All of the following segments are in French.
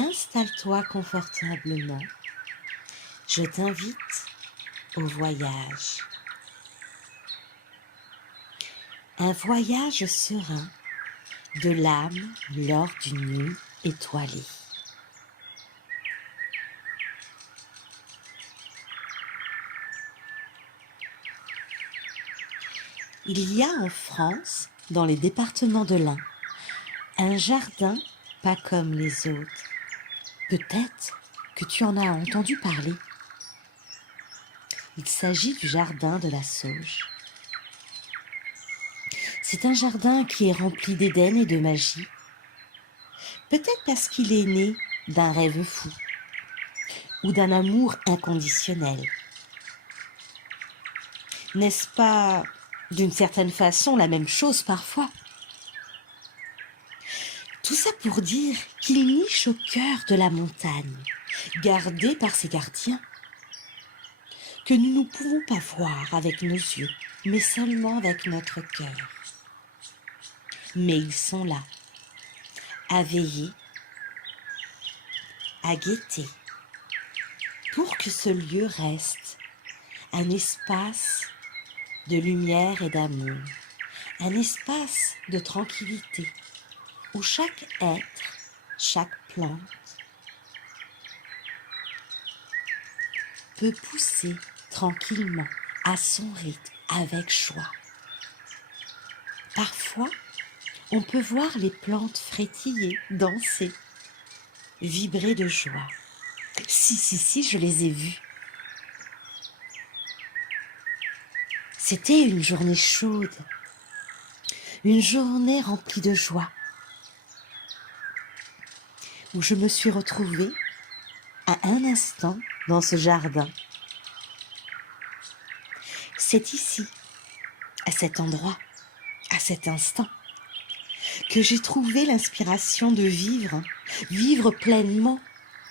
Installe-toi confortablement. Je t'invite au voyage. Un voyage serein de l'âme lors d'une nuit étoilée. Il y a en France, dans les départements de l'Ain, un jardin pas comme les autres. Peut-être que tu en as entendu parler. Il s'agit du jardin de la Sauge. C'est un jardin qui est rempli d'Éden et de magie. Peut-être parce qu'il est né d'un rêve fou ou d'un amour inconditionnel. N'est-ce pas, d'une certaine façon, la même chose parfois? Tout ça pour dire qu'il niche au cœur de la montagne, gardé par ses gardiens, que nous ne pouvons pas voir avec nos yeux, mais seulement avec notre cœur. Mais ils sont là, à veiller, à guetter, pour que ce lieu reste un espace de lumière et d'amour, un espace de tranquillité, où chaque être, chaque plante peut pousser tranquillement, à son rythme, avec joie. Parfois, on peut voir les plantes frétiller, danser, vibrer de joie. Si, je les ai vues. C'était une journée chaude, une journée remplie de joie, où je me suis retrouvée à un instant dans ce jardin. C'est ici, à cet endroit, à cet instant, que j'ai trouvé l'inspiration de vivre pleinement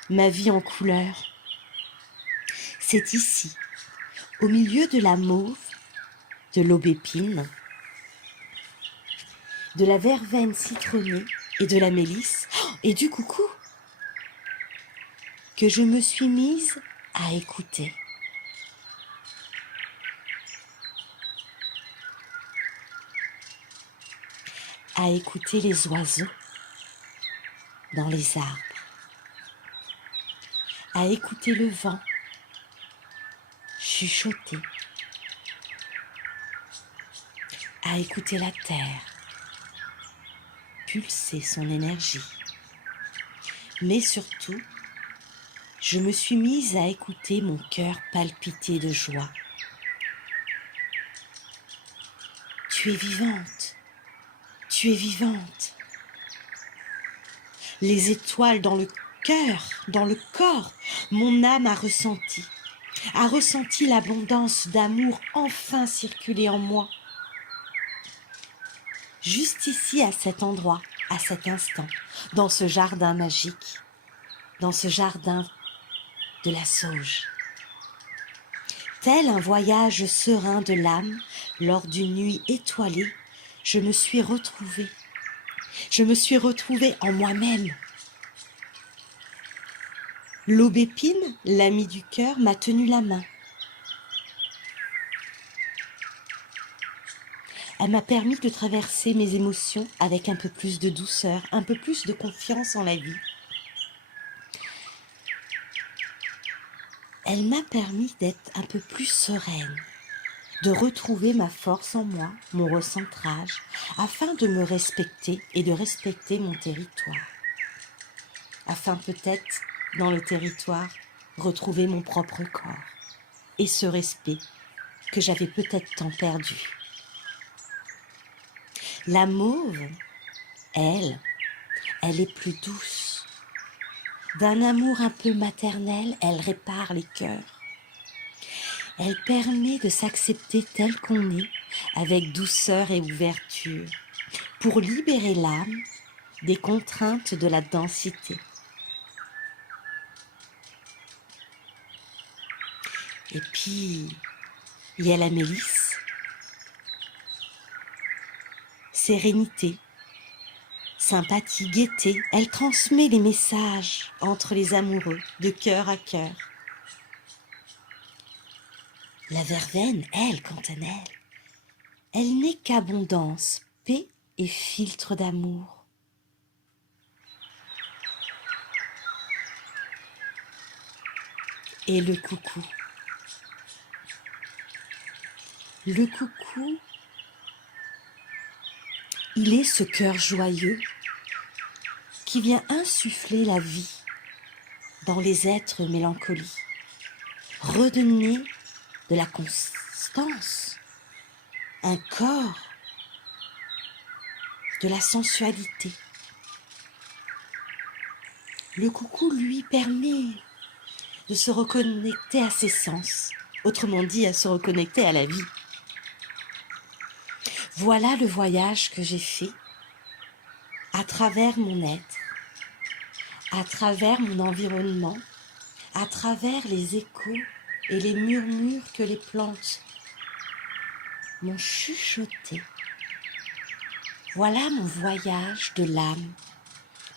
ma vie en couleurs. C'est ici, au milieu de la mauve, de l'aubépine, de la verveine citronnée et de la mélisse, et du coucou, que je me suis mise à écouter. À écouter les oiseaux dans les arbres, à écouter le vent chuchoter, à écouter la terre pulser son énergie. Mais surtout, je me suis mise à écouter mon cœur palpiter de joie. Tu es vivante, tu es vivante. Les étoiles dans le cœur, dans le corps, mon âme a ressenti l'abondance d'amour enfin circuler en moi. Juste ici, à cet endroit, à cet instant, dans ce jardin magique, dans ce jardin de la Sauge. Tel un voyage serein de l'âme, lors d'une nuit étoilée, je me suis retrouvée en moi-même. L'aubépine, l'amie du cœur, m'a tenu la main. Elle m'a permis de traverser mes émotions avec un peu plus de douceur, un peu plus de confiance en la vie. Elle m'a permis d'être un peu plus sereine, de retrouver ma force en moi, mon recentrage, afin de me respecter et de respecter mon territoire. Afin peut-être, dans le territoire, retrouver mon propre corps et ce respect que j'avais peut-être tant perdu. La mauve, elle est plus douce. D'un amour un peu maternel, elle répare les cœurs. Elle permet de s'accepter tel qu'on est, avec douceur et ouverture, pour libérer l'âme des contraintes de la densité. Et puis, il y a la mélisse, sérénité, Sympathie, gaieté, elle transmet les messages entre les amoureux, de cœur à cœur. La verveine, elle, quant à elle n'est qu'abondance, paix et filtre d'amour. Et le coucou, il est ce cœur joyeux qui vient insuffler la vie dans les êtres mélancoliques, redonner de la constance, un corps, de la sensualité. Le coucou lui permet de se reconnecter à ses sens, autrement dit à se reconnecter à la vie. Voilà le voyage que j'ai fait à travers mon être, à travers mon environnement, à travers les échos et les murmures que les plantes m'ont chuchoté. Voilà mon voyage de l'âme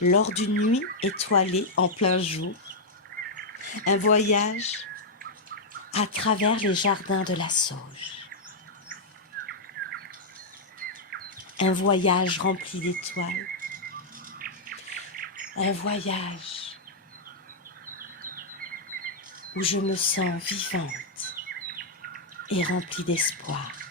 lors d'une nuit étoilée en plein jour. Un voyage à travers les jardins de la Sauge. Un voyage rempli d'étoiles. Un voyage où je me sens vivante et remplie d'espoir.